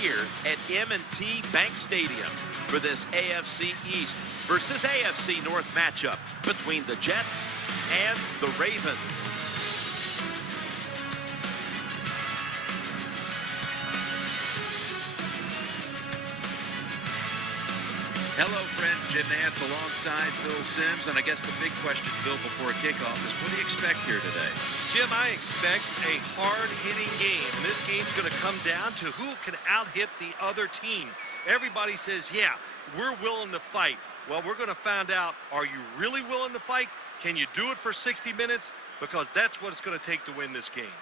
here at M&T Bank Stadium for this AFC East versus AFC North matchup between the Jets and the Ravens. Hello, friends. Jim Nance alongside Phil Simms. And I guess the big question, Phil, before kickoff is what do you expect here today? Jim, I expect a hard-hitting game. And this game's going to come down to who can out-hit the other team. Everybody says, yeah, we're willing to fight. Well, we're going to find out, are you really willing to fight? Can you do it for 60 minutes? Because that's what it's going to take to win this game.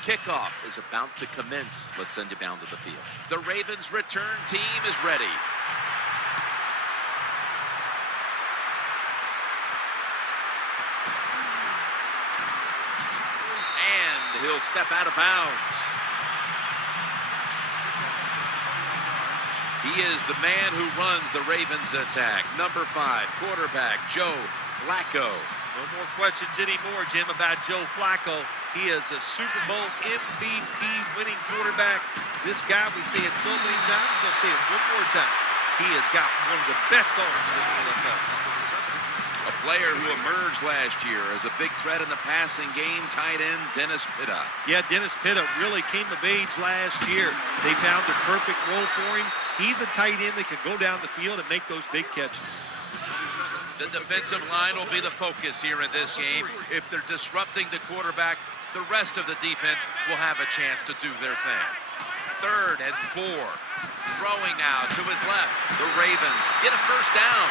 Kickoff is about to commence. Let's send you down to the field. The Ravens return team is ready. And he'll step out of bounds. He is the man who runs the Ravens attack. Number 5, quarterback Joe Flacco. No more questions anymore, Jim, about Joe Flacco. He is a Super Bowl MVP winning quarterback. This guy, we see it so many times, we're going to say it one more time. He has got one of the best arms in the NFL. A player who emerged last year as a big threat in the passing game, tight end Dennis Pitta. Yeah, Dennis Pitta really came of age last year. They found the perfect role for him. He's a tight end that can go down the field and make those big catches. The defensive line will be the focus here in this game. If they're disrupting the quarterback, the rest of the defense will have a chance to do their thing. 3rd and 4. Throwing now to his left. The Ravens get a first down.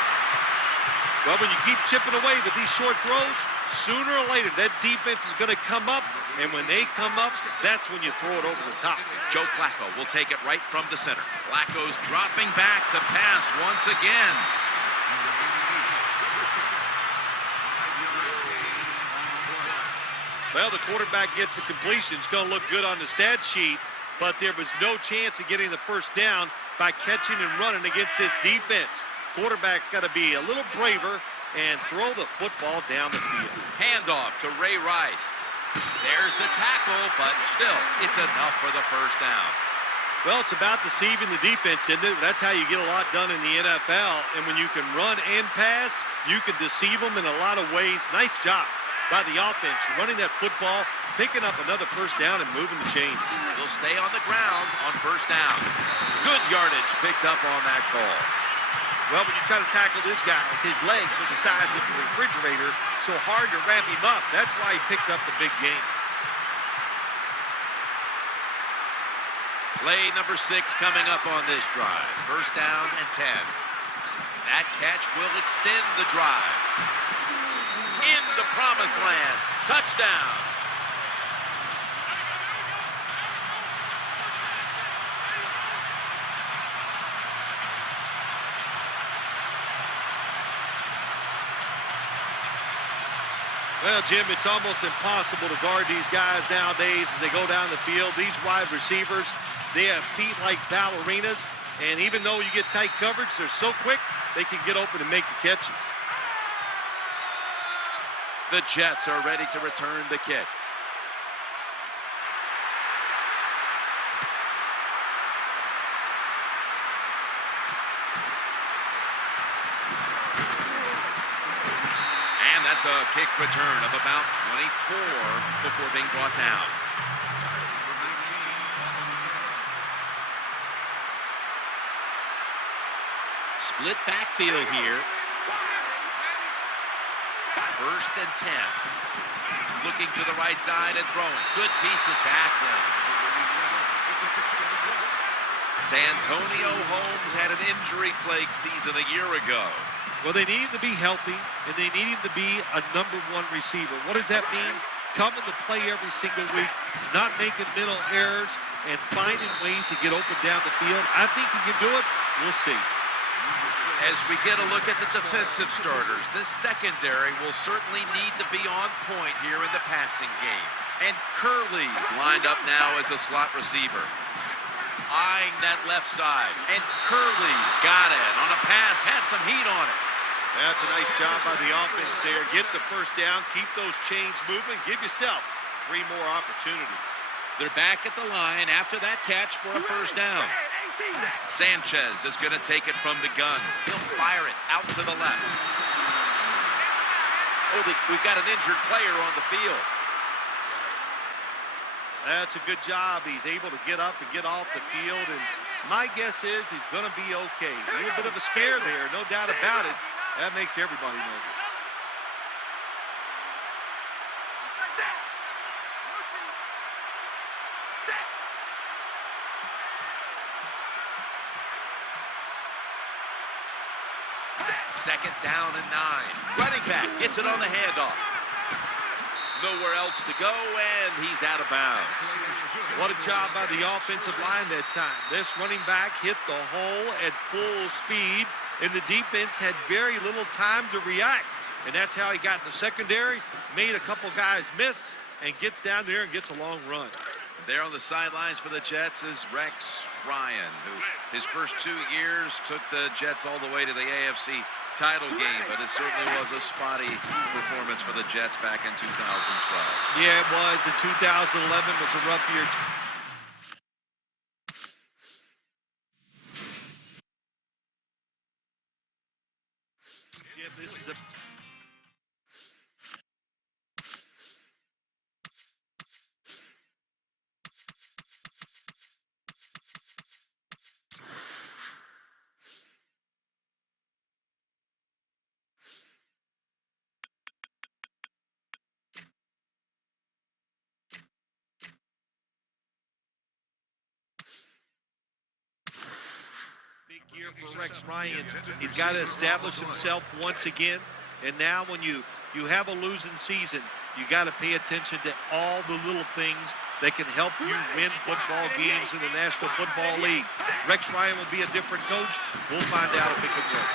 Well, when you keep chipping away with these short throws, sooner or later that defense is going to come up, and when they come up, that's when you throw it over the top. Joe Flacco will take it right from the center. Flacco's dropping back to pass once again. Well, the quarterback gets the completion. It's going to look good on the stat sheet, but there was no chance of getting the first down by catching and running against this defense. Quarterback's got to be a little braver and throw the football down the field. Handoff to Ray Rice. There's the tackle, but still, it's enough for the first down. Well, it's about deceiving the defense, isn't it? That's how you get a lot done in the NFL. And when you can run and pass, you can deceive them in a lot of ways. Nice job by the offense, running that football, picking up another first down and moving the chains. He'll stay on the ground on first down. Good yardage picked up on that call. Well, when you try to tackle this guy, his legs are the size of a refrigerator, so hard to wrap him up. That's why he picked up the big game. Play number 6 coming up on this drive. First down and 10. That catch will extend the drive. In the promised land. Touchdown. Well, Jim, it's almost impossible to guard these guys nowadays as they go down the field. These wide receivers, they have feet like ballerinas, and even though you get tight coverage, they're so quick, they can get open and make the catches. The Jets are ready to return the kick. And that's a kick return of about 24 before being brought down. Split backfield here. First and 10. Looking to the right side and throwing. Good piece of tackling. Santonio Holmes had an injury-plagued season a year ago. Well, they need him to be healthy, and they need him to be a #1 receiver. What does that mean? Coming to play every single week, not making mental errors, and finding ways to get open down the field. I think he can do it. We'll see. As we get a look at the defensive starters, this secondary will certainly need to be on point here in the passing game. And Curley's lined up now as a slot receiver. Eyeing that left side. And Curley's got it on a pass, had some heat on it. That's a nice job by the offense there. Get the first down, keep those chains moving, give yourself 3 more opportunities. They're back at the line after that catch for a first down. Sanchez is going to take it from the gun. He'll fire it out to the left. Oh, we've got an injured player on the field. That's a good job. He's able to get up and get off the field, and my guess is he's going to be okay. A little bit of a scare there, no doubt about it. That makes everybody nervous. Second down and 9. Running back gets it on the handoff. Nowhere else to go, and he's out of bounds. What a job by the offensive line that time. This running back hit the hole at full speed, and the defense had very little time to react. And that's how he got in the secondary, made a couple guys miss, and gets down there and gets a long run. There on the sidelines for the Jets is Rex Ryan, who his first 2 years took the Jets all the way to the AFC title game, but it certainly was a spotty performance for the Jets back in 2012. Yeah, it was. In 2011 was a rough year. Yeah, this is a big year for Rex Ryan. He's got to establish himself once again. And now when you have a losing season, you got to pay attention to all the little things that can help you win football games in the National Football League. Rex Ryan will be a different coach. We'll find out if it can work.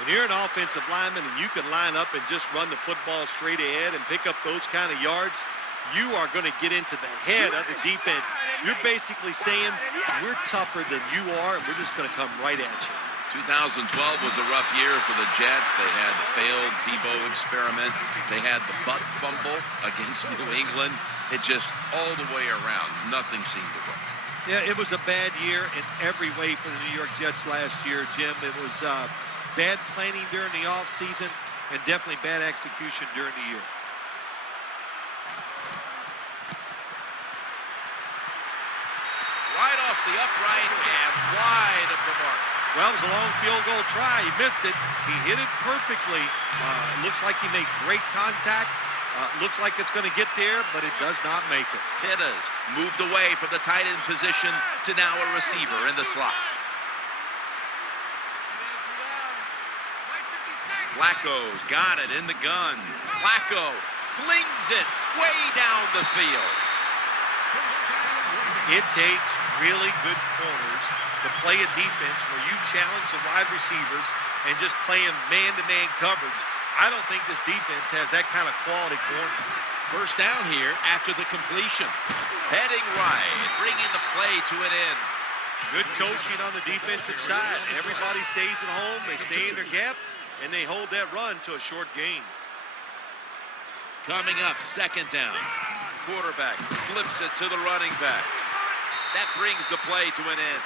When you're an offensive lineman and you can line up and just run the football straight ahead and pick up those kind of yards, you are going to get into the head of the defense. You're basically saying, we're tougher than you are, and we're just going to come right at you. 2012 was a rough year for the Jets. They had the failed Tebow experiment. They had the butt fumble against New England. It just all the way around, nothing seemed to work. Yeah, it was a bad year in every way for the New York Jets last year, Jim. It was bad planning during the offseason and definitely bad execution during the year. Right off the upright and wide of the mark. Well, it was a long field goal try. He missed it. He hit it perfectly. Looks like he made great contact. Looks like it's going to get there, but it does not make it. Pittas moved away from the tight end position to now a receiver in the slot. Flacco's got it in the gun. Flacco flings it way down the field. It takes really good corners to play a defense where you challenge the wide receivers and just play them man-to-man coverage. I don't think this defense has that kind of quality corner. First down here after the completion. Heading right, bringing the play to an end. Good coaching on the defensive side. Everybody stays at home, they stay in their gap, and they hold that run to a short gain. Coming up, second down. Quarterback flips it to the running back. That brings the play to an end.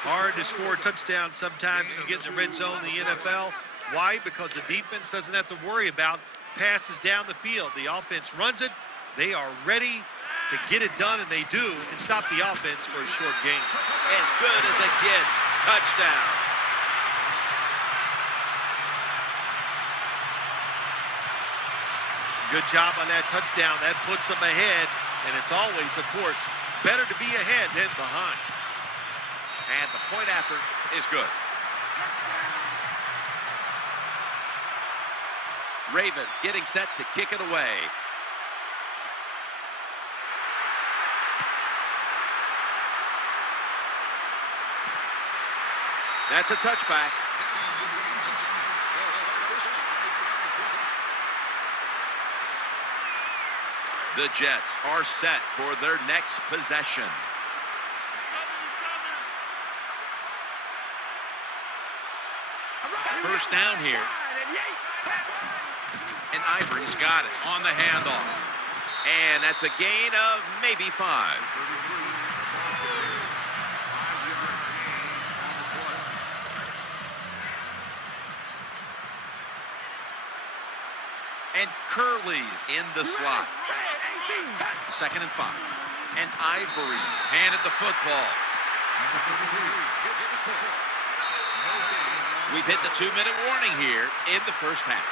Hard to score a touchdown sometimes when you get in the red zone in the NFL. Why? Because the defense doesn't have to worry about passes down the field. The offense runs it. They are ready to get it done, and they do, and stop the offense for a short gain. As good as it gets. Touchdown. Good job on that touchdown. That puts them ahead, and it's always, of course, better to be ahead than behind. And the point after is good. Ravens getting set to kick it away. That's a touchback. The Jets are set for their next possession. First down here. And Ivory's got it on the handoff. And that's a gain of maybe 5. And Curley's in the slot. 2nd and 5. And Ivory's handed the football. We've hit the 2-minute warning here in the first half.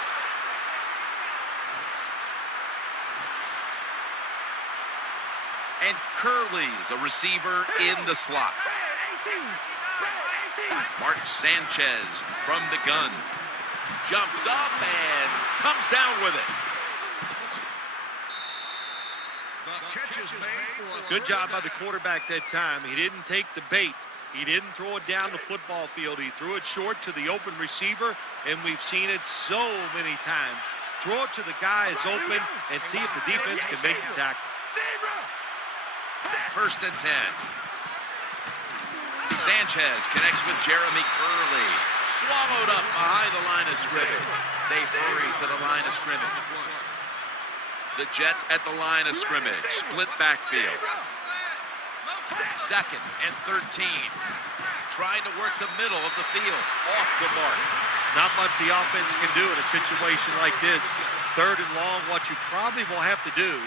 And Curley's a receiver in the slot. Mark Sanchez from the gun. Jumps up and comes down with it. Good job by the quarterback that time. He didn't take the bait. He didn't throw it down the football field. He threw it short to the open receiver, and we've seen it so many times. Throw it to the guy is open and see if the defense can make the tackle. 1st and 10. Sanchez connects with Jeremy Curley. Swallowed up behind the line of scrimmage. They hurry to the line of scrimmage. The Jets at the line of scrimmage. Split backfield. 2nd and 13. Trying to work the middle of the field. Off the mark. Not much the offense can do in a situation like this. 3rd and long, what you probably will have to do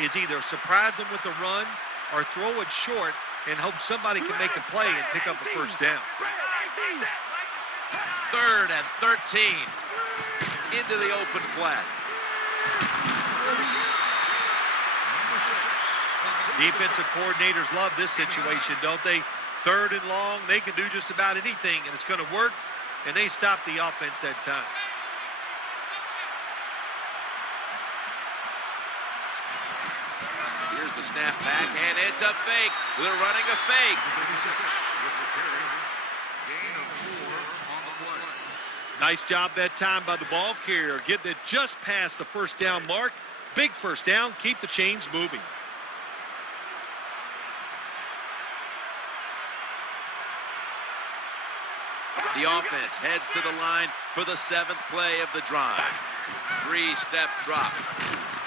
is either surprise them with a run or throw it short and hope somebody can make a play and pick up a first down. 3rd and 13. Into the open flat. Defensive coordinators love this situation, don't they? 3rd and long, they can do just about anything, and it's going to work, and they stop the offense that time. Here's the snap back, and it's a fake. They're running a fake. Nice job that time by the ball carrier, getting it just past the first down mark. Big first down, keep the chains moving. The offense heads to the line for the 7th play of the drive. 3-step drop.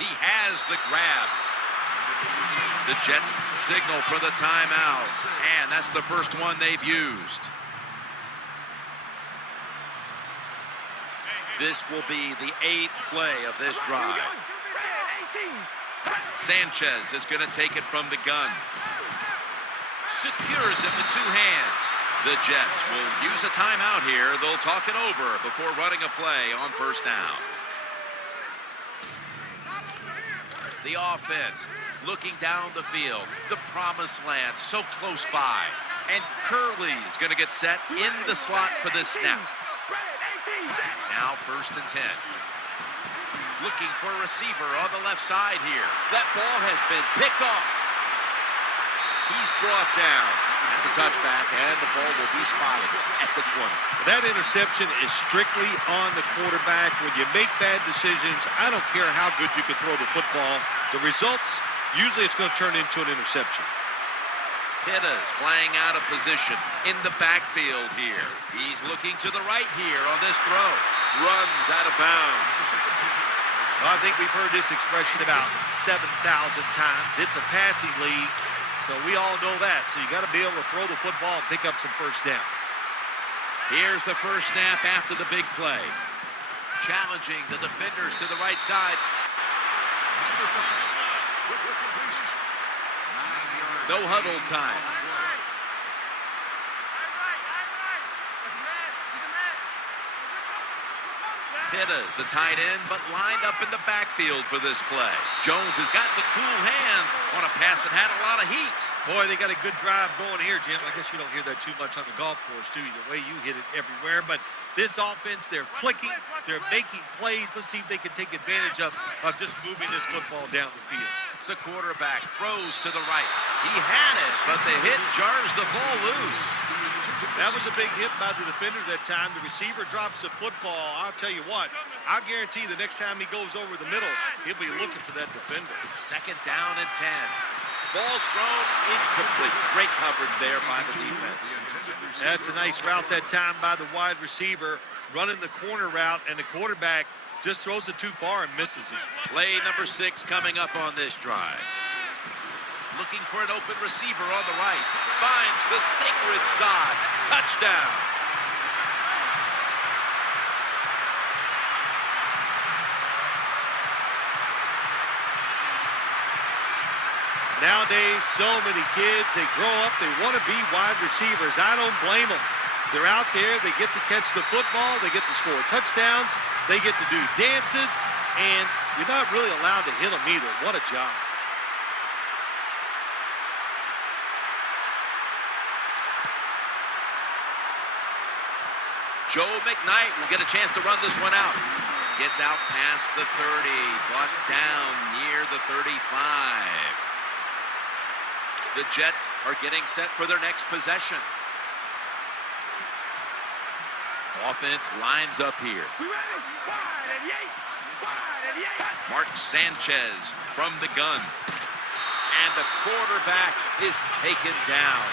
He has the grab. The Jets signal for the timeout, and that's the first one they've used. This will be the 8th play of this drive. Sanchez is going to take it from the gun. Secures it with 2 hands. The Jets will use a timeout here. They'll talk it over before running a play on first down. The offense looking down the field. The promised land so close by. And Curley's going to get set in the slot for this snap. Now 1st and 10. Looking for a receiver on the left side here. That ball has been picked off. He's brought down. That's a touchback, and the ball will be spotted at the 20. That interception is strictly on the quarterback. When you make bad decisions, I don't care how good you can throw the football. The results, usually it's going to turn into an interception. Pitta's playing out of position in the backfield here. He's looking to the right here on this throw. Runs out of bounds. Well, I think we've heard this expression about 7,000 times. It's a passing league. So we all know that. So you got to be able to throw the football and pick up some first downs. Here's the first snap after the big play. Challenging the defenders to the right side. No huddle time. Pitta's a tight end, but lined up in the backfield for this play. Jones has got the cool hands on a pass that had a lot of heat. Boy, they got a good drive going here, Jim. I guess you don't hear that too much on the golf course, too. The way you hit it everywhere. But this offense, they're clicking. They're making plays. Let's see if they can take advantage of just moving this football down the field. The quarterback throws to the right. He had it, but the hit jars the ball loose. That was a big hit by the defender that time. The receiver drops the football. I'll tell you what, I guarantee the next time he goes over the middle, he'll be looking for that defender. 2nd down and 10. Ball's thrown incomplete. Great coverage there by the defense. That's a nice route that time by the wide receiver, running the corner route, and the quarterback just throws it too far and misses it. Play number 6 coming up on this drive. Looking for an open receiver on the right. Finds the sacred side. Touchdown. Nowadays, so many kids, they grow up, they want to be wide receivers. I don't blame them. They're out there, they get to catch the football, they get to score touchdowns, they get to do dances, and you're not really allowed to hit them either. What a job. Joe McKnight will get a chance to run this one out. Gets out past the 30, brought down near the 35. The Jets are getting set for their next possession. Offense lines up here. Mark Sanchez from the gun. And the quarterback is taken down.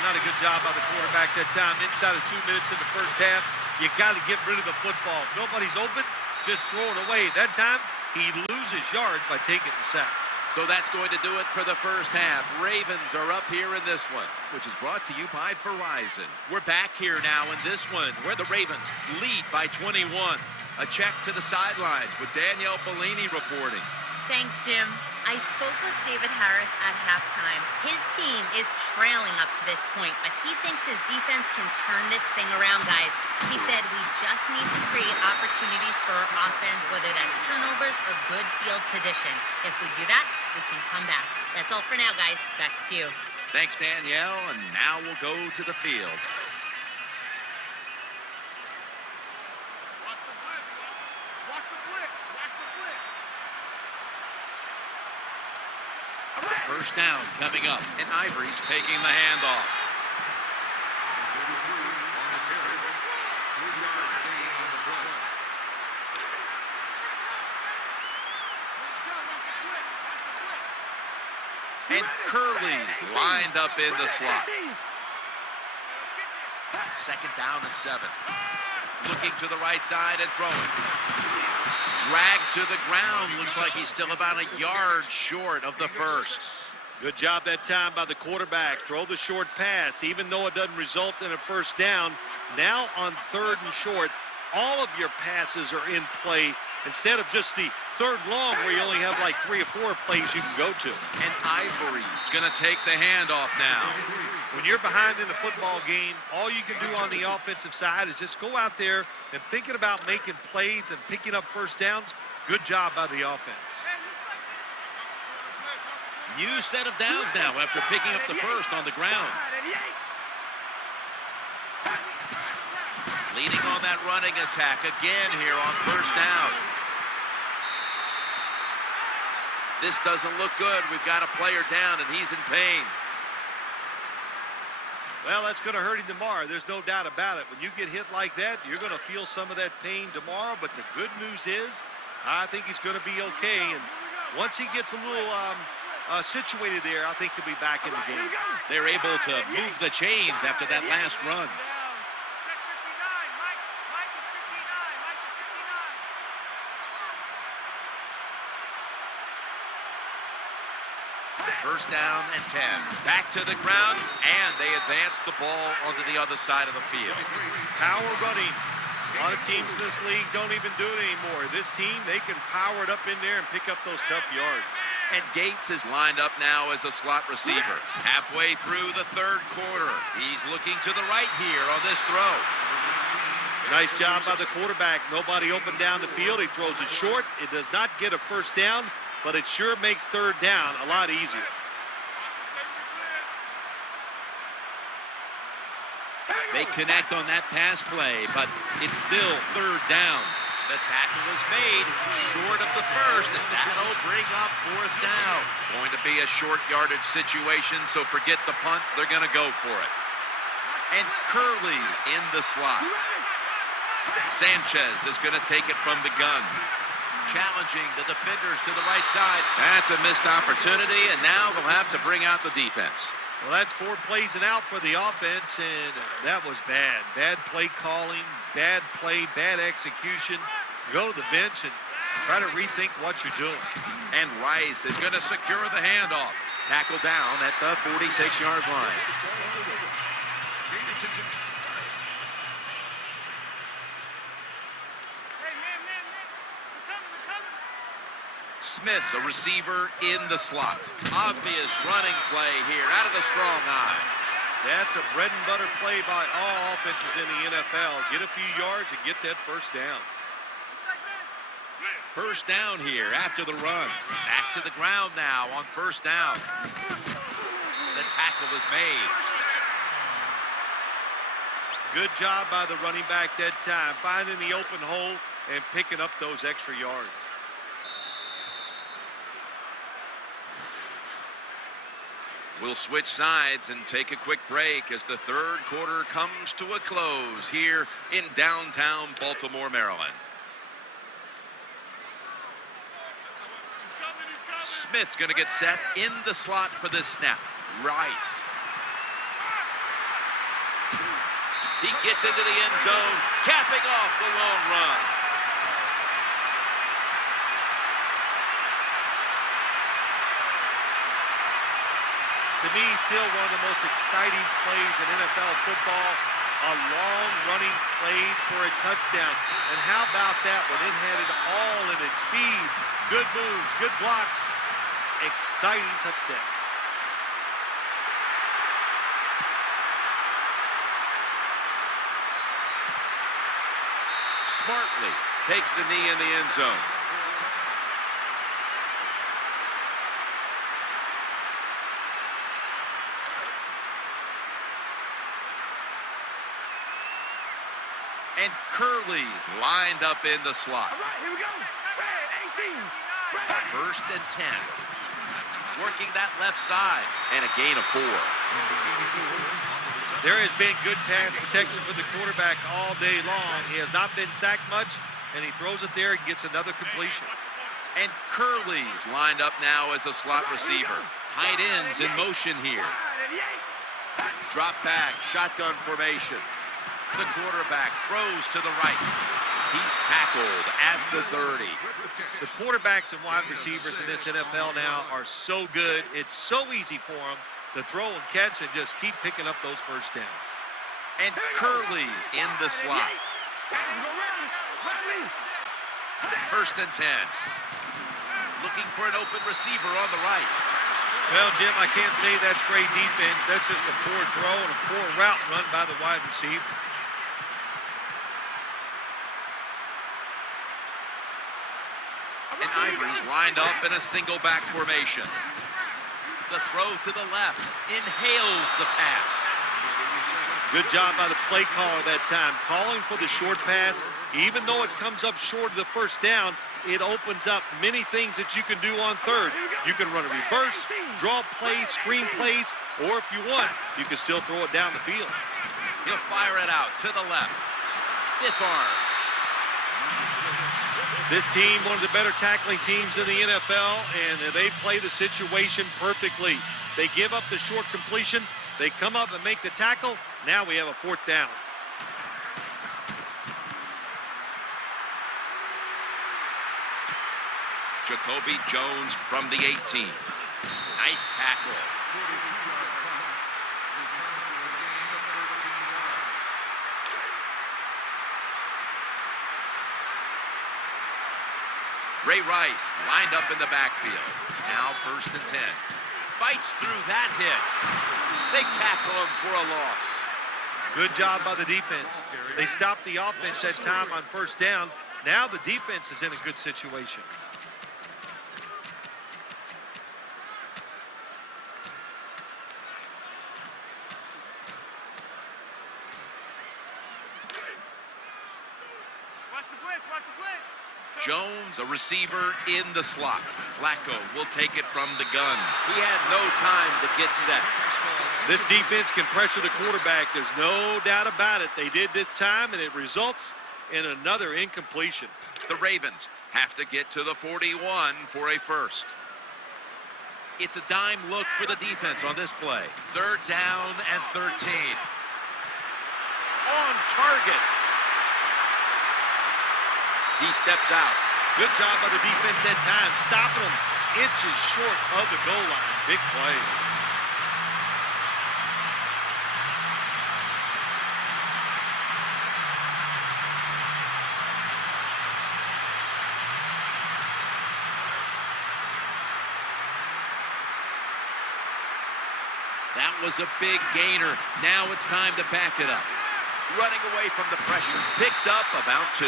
Not a good job by the quarterback that time. Inside of 2 minutes in the first half, you got to get rid of the football. If nobody's open, just throw it away. That time, he loses yards by taking the sack. So that's going to do it for the first half. Ravens are up here in this one, which is brought to you by Verizon. We're back here now in this one where the Ravens lead by 21. A check to the sidelines with Danielle Bellini reporting. Thanks, Jim. I spoke with David Harris at halftime. His team is trailing up to this point, but he thinks his defense can turn this thing around, guys. He said we just need to create opportunities for our offense, whether that's turnovers or good field position. If we do that, we can come back. That's all for now, guys. Back to you. Thanks, Danielle, and now we'll go to the field. First down coming up, and Ivory's taking the handoff. And Curley's lined up in the slot. 2nd down and 7. Looking to the right side and throwing. Dragged to the ground. Looks like he's still about a yard short of the first. Good job that time by the quarterback. Throw the short pass, even though it doesn't result in a first down. Now on 3rd and short, all of your passes are in play instead of just the 3rd long where you only have like 3 or 4 plays you can go to. And Ivory's going to take the handoff now. When you're behind in a football game, all you can do on the offensive side is just go out there and thinking about making plays and picking up first downs. Good job by the offense. New set of downs now after picking up the first on the ground. Leading on that running attack again here on 1st down. This doesn't look good. We've got a player down, and he's in pain. Well, that's going to hurt him tomorrow. There's no doubt about it. When you get hit like that, you're going to feel some of that pain tomorrow. But the good news is, I think he's going to be okay. And once he gets a little situated there, I think he'll be back in the game. They're able to move the chains after that last run. First down and 10. Back to the ground, and they advance the ball onto the other side of the field. Power running. A lot of teams in this league don't even do it anymore. This team, they can power it up in there and pick up those tough yards. And Gates is lined up now as a slot receiver. Halfway through the 3rd quarter. He's looking to the right here on this throw. Nice job by the quarterback. Nobody open down the field. He throws it short. It does not get a first down, but it sure makes 3rd down a lot easier. They connect on that pass play, but it's still 3rd down. The tackle is made short of the first, and that'll bring up 4th down. Going to be a short yardage situation, so forget the punt. They're going to go for it. And Curley's in the slot. Sanchez is going to take it from the gun. Challenging the defenders to the right side. That's a missed opportunity, and now they'll have to bring out the defense. Well, that's 4 plays and out for the offense, and that was bad. Bad play calling, bad play, bad execution. Go to the bench and try to rethink what you're doing. And Rice is going to secure the handoff. Tackle down at the 46-yard line. Smith's a receiver in the slot. Obvious running play here out of the strong eye. That's a bread and butter play by all offenses in the NFL. Get a few yards and get that first down. First down here after the run. Back to the ground now on first down. The tackle is made. Good job by the running back that time, finding the open hole and picking up those extra yards. We'll switch sides and take a quick break as the third quarter comes to a close here in downtown Baltimore, Maryland. Smith's going to get set in the slot for this snap. Rice. He gets into the end zone, capping off the long run. To me, still one of the most exciting plays in NFL football. A long running play for a touchdown. And how about that when it had it all in its speed? Good moves, good blocks. Exciting touchdown. Smartly takes a knee in the end zone. And Curley's lined up in the slot. All right, here we go. Red 18. Red. First and 10. Working that left side. And a gain of 4. There has been good pass protection for the quarterback all day long. He has not been sacked much, and he throws it there and gets another completion. And Curley's lined up now as a slot receiver. Tight ends in motion here. Drop back, shotgun formation. The quarterback throws to the right. He's tackled at the 30. The quarterbacks and wide receivers in this NFL now are so good. It's so easy for them to throw and catch and just keep picking up those first downs. And Curley's in the slot. First and 10. Looking for an open receiver on the right. Well, Jim, I can't say that's great defense. That's just a poor throw and a poor route run by the wide receiver. And Ivory's lined up in a single back formation. The throw to the left inhales the pass. Good job by the play caller that time, calling for the short pass. Even though it comes up short of the first down, it opens up many things that you can do on third. You can run a reverse, draw plays, screen plays, or if you want, you can still throw it down the field. He'll fire it out to the left. Stiff arm. This team, one of the better tackling teams in the NFL, and they play the situation perfectly. They give up the short completion. They come up and make the tackle. Now we have a fourth down. Jacoby Jones from the 18. Nice tackle. Ray Rice lined up in the backfield. Now first and 10. Fights through that hit. They tackle him for a loss. Good job by the defense. They stopped the offense that time on first down. Now the defense is in a good situation. Watch the blitz, watch the blitz. Jones, a receiver in the slot. Flacco will take it from the gun. He had no time to get set. This defense can pressure the quarterback. There's no doubt about it. They did this time, and it results in another incompletion. The Ravens have to get to the 41 for a first. It's a dime look for the defense on this play. 3rd down and 13. On target. He steps out. Good job by the defense that time, stopping them inches short of the goal line. Big play. That was a big gainer. Now it's time to back it up. Running away from the pressure. Picks up about 2.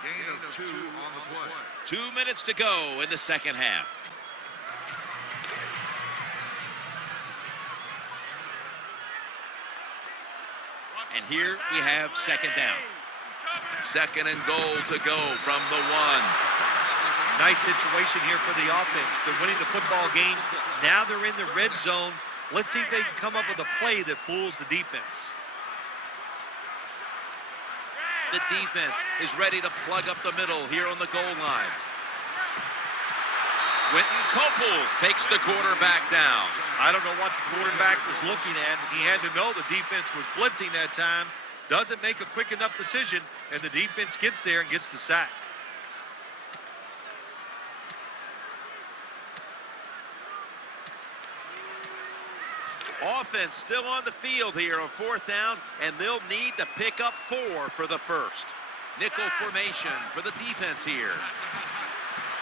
Gain of 2 on the play. 2 minutes to go in the second half. And here we have 2nd down. 2nd and goal to go from the 1. Nice situation here for the offense. They're winning the football game. Now they're in the red zone. Let's see if they can come up with a play that fools the defense. The defense is ready to plug up the middle here on the goal line. Quentin Coples takes the quarterback down. I don't know what the quarterback was looking at. He had to know the defense was blitzing that time. Doesn't make a quick enough decision, and the defense gets there and gets the sack. Offense still on the field here on 4th down, and they'll need to pick up 4 for the first. Nickel formation for the defense here.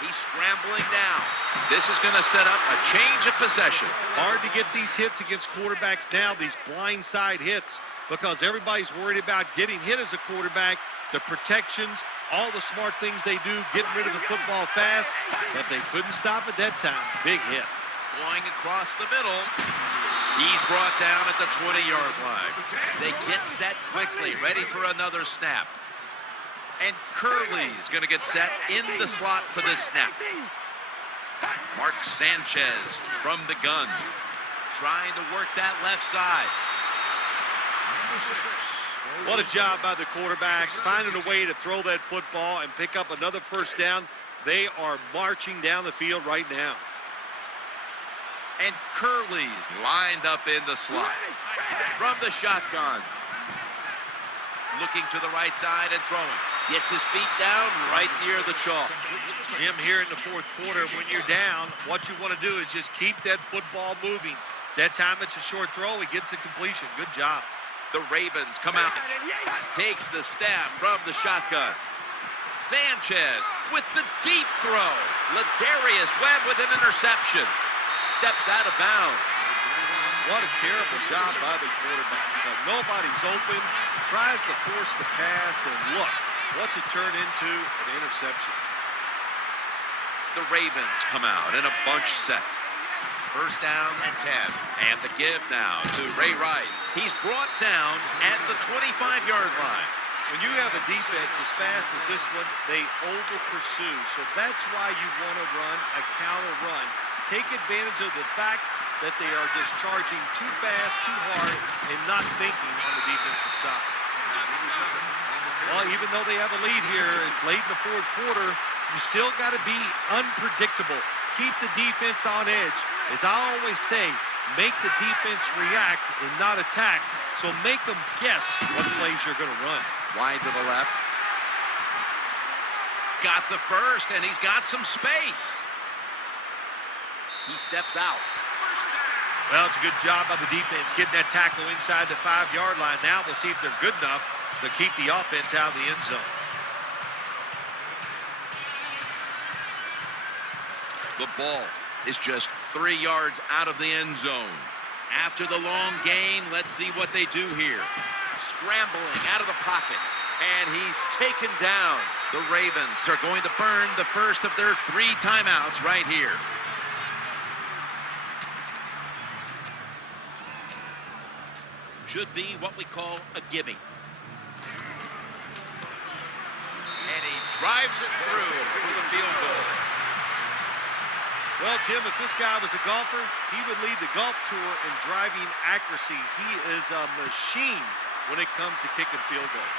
He's scrambling now. This is going to set up a change of possession. Hard to get these hits against quarterbacks now, these blindside hits, because everybody's worried about getting hit as a quarterback, the protections, all the smart things they do, getting rid of the football fast, but they couldn't stop at that time. Big hit. Going across the middle. He's brought down at the 20-yard line. They get set quickly, ready for another snap. And Curley's going to get set in the slot for this snap. Mark Sanchez from the gun, trying to work that left side. What a job by the quarterbacks, finding a way to throw that football and pick up another first down. They are marching down the field right now. And Curley's lined up in the slot. From the shotgun. Looking to the right side and throwing. Gets his feet down right near the chalk. Jim, here in the 4th quarter, when you're down, what you want to do is just keep that football moving. That time it's a short throw. He gets a completion. Good job. The Ravens come out. Takes the snap from the shotgun. Sanchez with the deep throw. Ladarius Webb with an interception. Steps out of bounds. What a terrible job by the quarterback. Nobody's open, tries to force the pass, and look, what's it turn into? An interception. The Ravens come out in a bunch set. 1st down and 10. And the give now to Ray Rice. He's brought down at the 25-yard line. When you have a defense as fast as this one, they over-pursue. So that's why you want to run a counter run. Take advantage of the fact that they are just charging too fast, too hard, and not thinking on the defensive side. Well, even though they have a lead here, it's late in the 4th quarter, you still got to be unpredictable. Keep the defense on edge. As I always say, make the defense react and not attack. So make them guess what plays you're going to run. Wide to the left. Got the first, and he's got some space. He steps out. Well, it's a good job by the defense getting that tackle inside the 5-yard line. Now we'll see if they're good enough to keep the offense out of the end zone. The ball is just 3 yards out of the end zone. After the long gain, let's see what they do here. Scrambling out of the pocket, and he's taken down. The Ravens are going to burn the first of their 3 timeouts right here. Should be what we call a gimme. And he drives it through for the field goal. Well, Jim, if this guy was a golfer, he would lead the golf tour in driving accuracy. He is a machine when it comes to kicking field goals.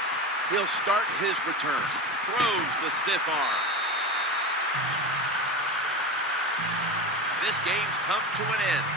He'll start his return. Throws the stiff arm. This game's come to an end.